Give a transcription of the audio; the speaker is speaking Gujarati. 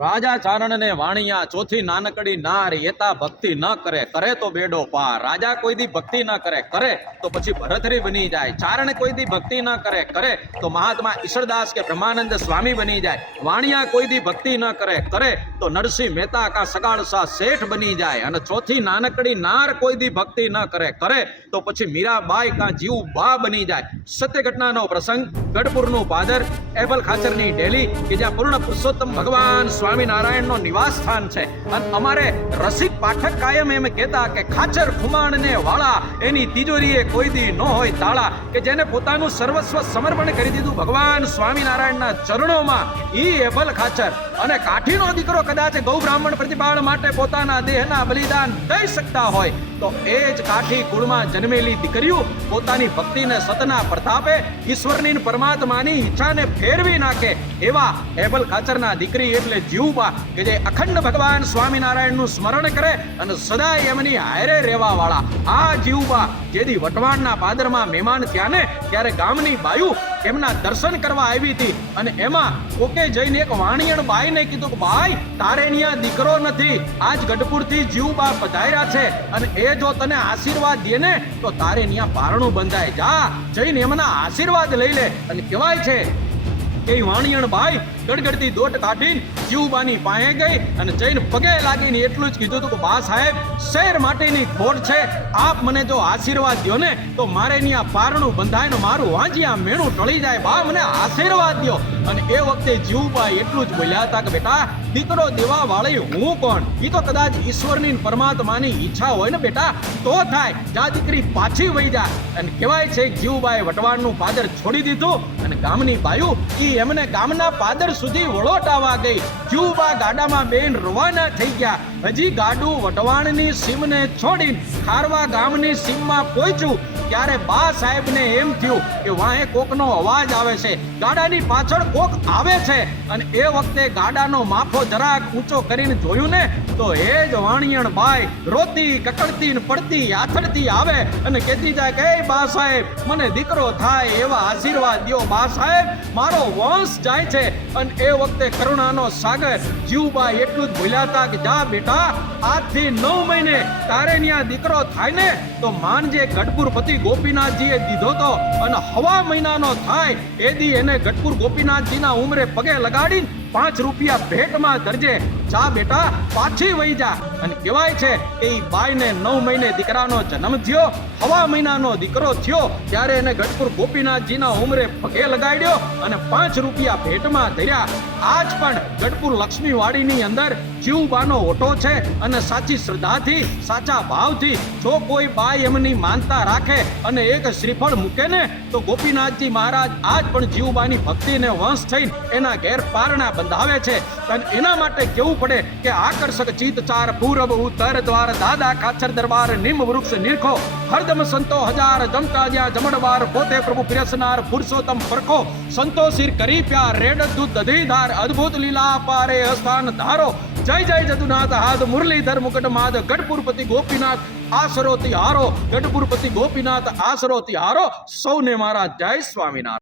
રાજા ચારણ ને વાણિયા ચોથી નાનકડી નાર એતા ભક્તિ ન કરે, કરે તો બેડો પાર. રાજા કોઈ દી ભક્તિ ન કરે, કરે તો પછી ભરતરી બની જાય. ચારણ કોઈ દી ભક્તિ ન કરે, કરે તો મહાત્મા ઈશ્વરદાસ કે બ્રહ્માનંદ સ્વામી બની જાય. વાણિયા કોઈ દી ભક્તિ ન કરે, કરે તો નરસિંહ મહેતા કા સગાળસા શેઠ બની જાય. અને ચોથી નાનકડી નાર કોઈ દી ભક્તિ ન કરે, કરે તો પછી મીરાબાઈ કા જીવ બા બની જાય. સત્ય ઘટનાનો પ્રસંગ ગઢપુરનું પાદર એબલ ખાચરની ડેલી કે જ્યાં પૂર્ણ પુરુષોત્તમ ભગવાન સ્વામિનારાયણ નો નિવાસ સ્થાન છે. અને અમારે રસિક પાઠક કાયમ એમ કહેતા કે ખાચર ખુમાણ ને વાળા એની તિજોરીએ કોઈ દી ન હોય તાળા. કે જેને પોતાનું સર્વસ્વ સમર્પણ કરી દીધું ભગવાન સ્વામિનારાયણના ચરણોમાં, ઈ એબલ ખાચર. અને કાઠીનો દીકરો કદાચ ગૌ બ્રાહ્મણ પ્રતિપાળ માટે પોતાના દેહના બલિદાન દઈ શકતા હોય તો એ જ કાઠી કુળમાં જન્મેલી દીકરીઓ પોતાની ભક્તિને સતના પ્રતાપે ઈશ્વરની પરમાત્માની ઈચ્છાને ફેરવી નાખે. એવા એબલ ખાચરના દીકરી એટલે જીવબા કે જે અખંડ ભગવાન સ્વામિનારાયણનું સ્મરણ કરે અને સદાય એમની હારે રહેવા વાળા. આ જીવબા જેથી વટવાણના પાદરમાં મહેમાન થયા ને ત્યારે ગામની બાયુ એમના દર્શન કરવા આવી હતી. અને એમાં કોકે જઈને એક વાણિયણ બાઈને કીધું કે બાઈ તારે ન્યા દીકરો નથી, આજ ગઢપુરથી જીવબા પધાર્યા છે અને એ જો તને આશીર્વાદ દે ને તો તારે ન્યા પારણું બંધાય. જા જઈને એમના આશીર્વાદ લઈ લે. અને કહેવાય છે કે વાણિયણ બાઈ ગડગડતી દોટ કાઢીને જીવબાની પાસે ગઈ અને જઈને પગે લાગીને એટલું જ કીધું હતું કે બા સાહેબ શેર માટેની ખોટ છે, આપ મને જો આશીર્વાદ દો ને તો મારે ત્યાં પારણું બંધાય ને મારું વાંજિયા મેણું ટળી જાય. બા મને આશીર્વાદ દો. અને એ વખતે જીવબા એટલું જ બોલ્યા હતા કે બેટા દીકરો દેવા વાળી હું કોણ, એ તો કદાચ ઈશ્વરની પરમાત્માની ઈચ્છા હોય ને બેટા તો થાય. જા દીકરી પાછી વહી જાય. અને કહેવાય છે જીવબાએ વટવાણનું પાદર છોડી દીધું અને ગામની બાયુ ઈ એમને ગામના પાદર સુધી વળોટાવા ગઈ. જીવબા ગાડામાં બેન રવાના થઈ ગયા. હજી ગાડું વટવાણની સીમને છોડીને ખારવા ગામની સીમમાં પહોંચ્યું ત્યારે બા સાહેબને એમ થયું કે વાહે કોકનો અવાજ આવે છે, ગાડાની પાછળ કોક આવે છે. અને એ વખતે ગાડાનો માફો જરાક ઊંચો કરીને જોયું ને તો એ જ વાણિયણ બાઈ રોતી કકડતી ને પડતી આથડતી આવે અને કહેતી જાય કે એ બા સાહેબ મને દીકરો થાય એવા આશીર્વાદ દ્યો. બા સાહેબ મારો વંશ જાય છે. અને એ વખતે કરુણાનો સાગર જીવબા એટલું જ બોલ્યા હતા કે જા બેટા આજથી 9 મહિને તારે ત્યાં દીકરો થાય ને તો માનજે ગઢપુર પતિ ગોપીનાથજીએ દીધો તો અને હવા મહિનાનો થાય એ દી એને ગઢપુર ગોપીનાથજીના ઉમરે પગે લગાડીને 5 રૂપિયા ભેટમાં ધરજે. જા બેટા પાછી વહી જા. અને કહેવાય છે કે એ બાઈને 9 મહિને દીકરાનો જન્મ થયો, હવા મહિનાનો દીકરો થયો ત્યારે એને ગઢપુર ગોપીનાથજીના ઉમરે પગે લગાડ્યો અને 5 રૂપિયા ભેટમાં ધર્યા. આજ પણ ગઢપુર લક્ષ્મીવાડીની અંદર જીવબાનો ઓટો છે અને સાચી શ્રદ્ધાથી સાચા ભાવથી જો કોઈ બાઈ એમની માનતા રાખે અને એક શ્રીફળ મૂકે ને તો ગોપીનાથજી મહારાજ આજ પણ જીવબાની ભક્તિને વંશ થઈને એના ઘેર પારણા બંધાવે છે. અને એના માટે કેવું પડે કે આકર્ષક ચિત ચાર પૂરબ ઉત્તર દ્વાર દાદા ખાચર દરબાર નિમ વૃક્ષ નિરખો હરદમ સંતો હજાર જમતા જ્યાં જમણવાર પોતે પ્રભુ પ્રિયસનાર પુરુષોત્તમ પરખો સંતો સિર કરી પ્યાર રેડ દૂધ દધીધાર અદ્ભુત લીલા પારે અસ્થાન ધારો. જય જય જદુનાથ હાથ મુરલીધર મુકટ માદ ગઢપુરપતિ ગોપીનાથ આસરો તિહારો. ગઢપુરપતિ ગોપીનાથ આસરો તિહારો. સૌને મારા જય સ્વામિનારાયણ.